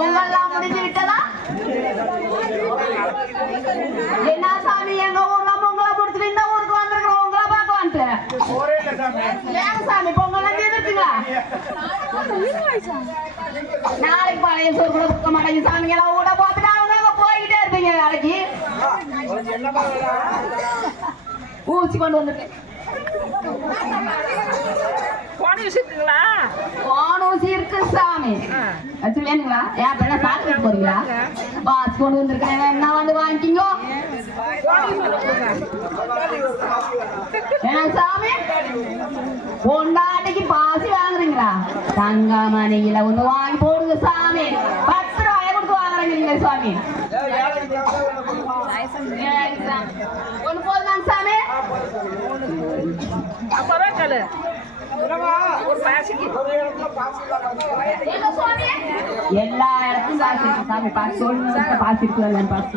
உங்கெல்லாம் முடிஞ்சு விட்டதா? என்ன சாமி எங்க ஊர்ல பொங்கலை முடிச்சுட்டு இந்த ஊருக்கு வந்திருக்கிறோம் உங்களை பார்க்க வந்துட்டு. ஏங்க சாமி பொங்கல்லாம் தீர்ந்துச்சுங்களா? நாளைக்கு பழைய சோறு கூட கொடுக்க மாட்டேங்க சாமி. எல்லாம் கூட பார்த்துட்டு அவங்க போய்கிட்டே இருப்பீங்க நாளைக்கு. ஊசி கொண்டு வந்துருக்கேன். ஊசி இருக்கு சாமி. அது வேணுங்களா? ஏன் பெண்ண சாப்பிட்டு போறீங்களா? பாஸ் கொண்டு வந்திருக்கேன். என்ன வந்து வாங்கிக்கிங்க என்ன சாமி? பொண்டாட்டிக்கு பாசி வாங்குறீங்களா? தங்கமணியில ஒண்ணு வாங்கி போடுங்க சாமி. 10 ரூபாய் கொடுத்து வாங்குறீங்க சாமி. ஒண்ணு போதுதாங்க சாமி. எல்லா இடத்தும் பாசி இருக்கு சாமி. பாசி இருக்கு பாசி.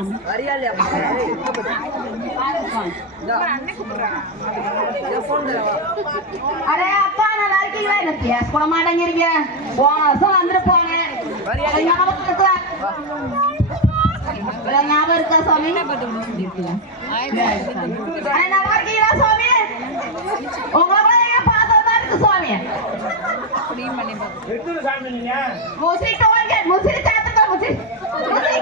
அரே அக்கா நல்லா இருக்கீங்களா? என்ன பேச கூட மாட்டேங்கிறீங்க. போன வருஷம் வந்துட்டு போனேன். ஞாபகம் இருக்கா சாமி? நல்லா இருக்கீங்களா சாமி? உங்களை பார்த்ததான் இருக்கு சாமி. முசிறி சேர்த்துட்டா முசிறி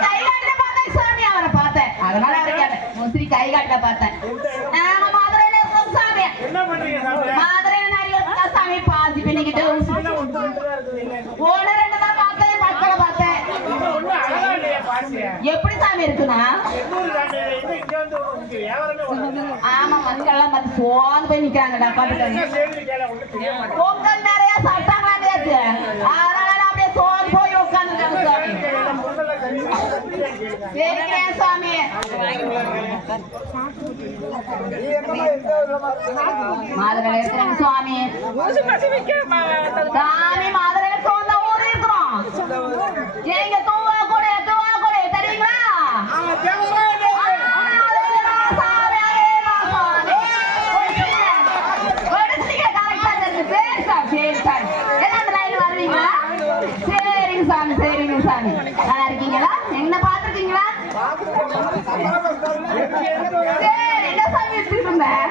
கை காட்டில பார்த்தேன் சாமி. அவரை பார்த்தேன், அதனால அவரை கேட்டேன். முசிறி கை காட்டில பார்த்தேன். நாம மதுரையில இருக்கோம் சாமி. மதுரையில நிறைய இருக்கா சாமி. பாசி பண்ணிக்கிட்டு 1-2 தான் பார்த்தேன். மக்களை பார்த்தேன். எப்படி சாமி இருக்குன்னா? ஆமா மக்கள்லாம் பார்த்து சோர்ந்து போய் நிக்கிறாங்கடா. பொங்கல் நிறைய சாப்பிட்டாங்களா? அதனால அப்படியே சோர்ந்து போய் உட்காந்துருக்காங்க சாமி. மதுரையில இருக்கிறாங்க சுவாமி. சாமி மதுரையில சொந்த ஊர் இருக்கிறோம். எங்க தூவா கூட தெரியுங்களா? சரிங்க சாமி. நல்லா இருக்கீங்களா? என்ன பாத்துருக்கீங்களா? என்ன சாமி எடுத்துட்டு இருந்தேன்?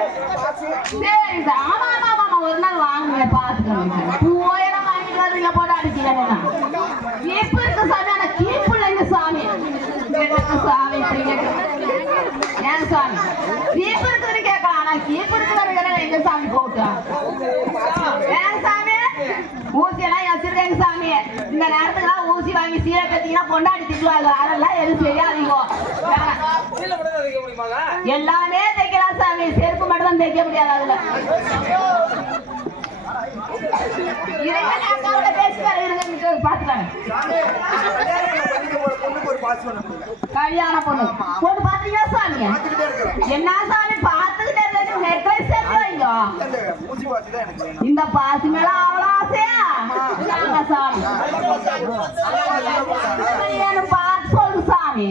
சரி சார். ஆமா ஆமா ஆமா ஒரு நாள் வாங்குங்க பாத்துக்கோங்க. பூவெல்லாம் வாங்கிட்டு வரீங்க போட்டு அடிச்சுக்கணும். கீப்பு இருக்கு சாமி. ஆனா கீப்பு இல்லைங்க சாமி. சாமி ஏன் சாமி கீப்பு இருக்குதுன்னு கேட்கலாம். ஆனா கீப்பு இருக்குதுன்னு எங்க சாமி போட்டா? ஏன் சாமி ஊசியெல்லாம் வச்சிருக்கேங்க சாமி. இந்த நேரத்துக்குலாம் ஊசி வாங்கி சீரை பத்தீங்கன்னா பொண்டாடி திட்டுவாங்க. அதெல்லாம் எதுவும் செய்யாதீங்க. எல்லாமே தைக்கலாம் சாமி. செருப்பு மட்டும் தான் தைக்க முடியாது. அதுல கல்யாண பொண்ணு பொண்ணு பாத்தீங்களா சாமி? என்ன சாமி பாத்துக்கிட்டே இந்த பாசி மேல அவ்வளோ ஆசையா சாமி? பார்த்து சொல்லு சாமி.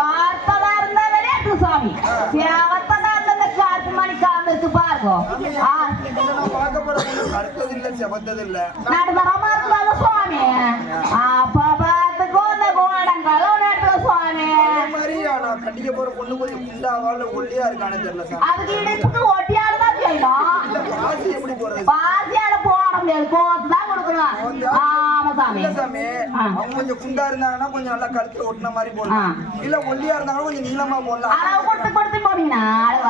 காத்ததா இருந்தா விளையாட்டு சாமி. செவத்ததா இருந்த காத்து மணி காமிருக்கு பாருங்க. நடுதரமா இருந்தாலும் சுவாமி. அப்ப பார்த்துக்கோ இந்த கோடங்களும் நடுற சுவாமி. கட்டிக்க போற பொண்ணு கொஞ்சம் குண்டாவால ஒல்லியா இருக்கானே தெரியல சாமி. அதுக்கு இடைப்புக்கு ஒட்டியால தான் செய்யணும். பாசி எப்படி போறது? பாசியால போட முடியாது. கோத்து தான் கொடுக்கணும். ஆமா சாமி. இல்ல சாமி அவங்க கொஞ்சம் குண்டா இருந்தாங்கன்னா கொஞ்சம் நல்லா கழுத்துல ஒட்டின மாதிரி போடலாம். இல்ல ஒல்லியா இருந்தாங்கன்னா கொஞ்சம் நீளமா போடலாம். அளவு கொடுத்து போனீங்கன்னா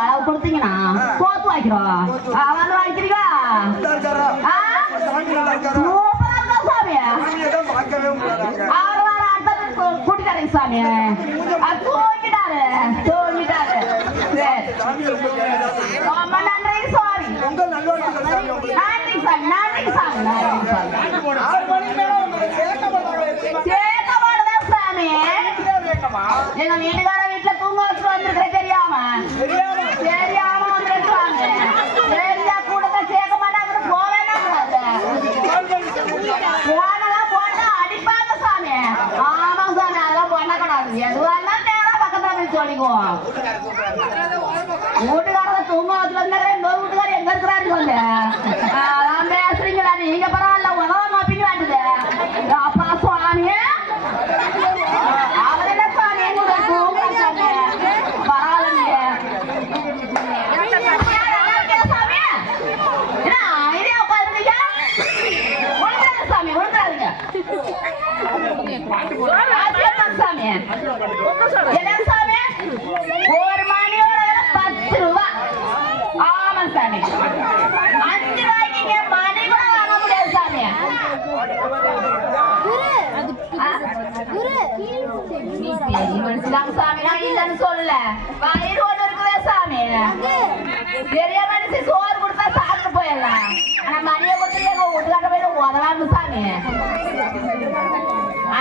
அளவு கொடுத்தீங்கன்னா கோத்து வாய்க்கிறோம். வந்து வாய்க்கிறீங்களா? சாமி நல்லா இருக்காரா? சூப்பரா இருக்கா சாமி. பார்க்கவே முடியாது. அவர் வர அடுத்த கூட்டிட்டாரு சாமி. தூங்கிட்டாரு. ரொம்ப நன்றி சாமி. பொங்கல் நல்லா இருக்கு சாமி. நன்றி சாமி. சேக்கமானதான் சாமி. எங்க வீட்டுக்கார வீட்டுல தூங்க வச்சு வந்திருக்கிறேன் தெரியாம வந்துருக்காங்க. சரியா கூடத சேர்க்க மாட்டாங்க. போட்டா அடிப்பாங்க சாமி. ஆமா சாமி அதெல்லாம் பண்ணக்கூடாது. எதுவா இருந்தாலும் பக்கத்துல சொல்லிக்குவோம். வீட்டுக்காரத தூங்க வச்சுல இருந்தா இன்னொரு வீட்டுக்காரர் எங்க இருக்கிறாரு சொல்லு. அதான் பேசுறீங்களா நீ? வயிறு ஒண்ணு இருக்குதே சாமி. பெரிய மனுஷன் சோறு கொடுத்தா சாப்பிட்டு போயிடலாம். ஆனா மணியை கொடுத்து எங்க வீட்டுக்கார போய் உதவாங்க சாமி.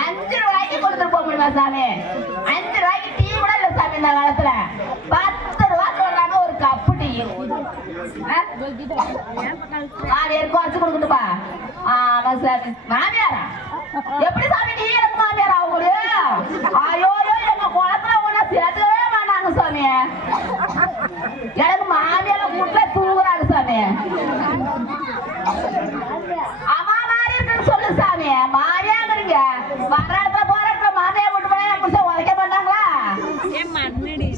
5 ரூபாய்க்கு கொடுத்துட்டு போக முடியுமா சாமி? 5 ரூபாய்க்கு டீ கூட இல்ல சாமி இந்த காலத்துல. 10 ரூபாய் சொல்றாங்க ஒரு கப்பு டீ. மாமியார் குறைச்சு கொடுக்கட்டுப்பா. ஆமா சாமி. மாமியாரா எப்படி சாமி நீ எனக்கு மாமியாரா உங்களுக்கு? ஐயோ எங்க குளத்துல ஒண்ணு சேர்த்துக்கவே மாட்டாங்க சாமி. எனக்கு மாமியார வீட்டுல தூங்குறாங்க சாமி. அம்மா மாறி இருக்குன்னு சொல்லு சாமி. மாமியாங்கிறீங்க வர்ற இடத்துல போற இடத்துல மாமியா விட்டு போய் புடிச்சா உதைக்க மாட்டாங்களா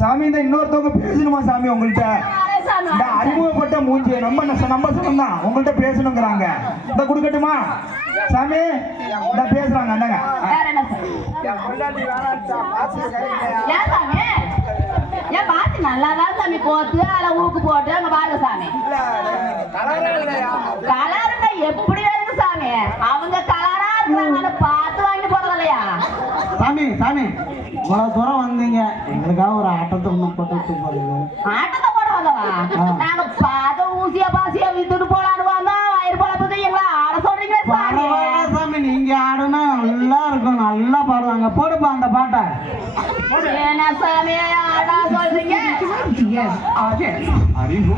சாமி? இந்த இன்னொருத்தவங்க பேசணுமா சாமி உங்கள்கிட்ட? இந்த அறிமுகப்பட்ட மூஞ்சி நம்ம சொந்தம் தான் உங்கள்கிட்ட பேசணுங்கிறாங்க. இந்த கொடுக்கட்டுமா சாமி? இந்த பேசுறாங்க அண்ணங்க. வேற என்ன சாமி? என் பொண்டாட்டி வேணான்ட்டா, பாசி சரியில்லையா? ஏன் சாமி? ஏன் பாத்தி நல்லாதான் சாமி போட்டு அதை ஊக்கு போட்டு அங்க பாருங்க சாமி. இல்ல, கலரே இல்லையா? கலருங்க எப்படி வருது சாமி? அவங்க கலரா இருக்கிறாங்க பார்த்து வாங்கிட்டு போறது இல்லையா சாமி? சாமி இவ்வளவு தூரம் வந்தீங்க, எங்களுக்காக ஒரு ஆட்டத்தை ஒண்ணு போட்டு போறீங்க. ஆட்டத்தை போட வந்தவா? நாங்க பார்த்த ஊசியா பாசியா வித்துட்டு போலான்னு வந்தோம். வயிறு பழப்புக்கு எங்களை ஆட சொல்றீங்க சாமி. பரவாயில்ல சாமி, நீங்க ஆடுனா நல்லா இருக்கும், நல்லா பாடுவாங்க. போடுப்பா அந்த பாட்டை. என்ன சாமி ஆடா சொல்றீங்க? அறிவு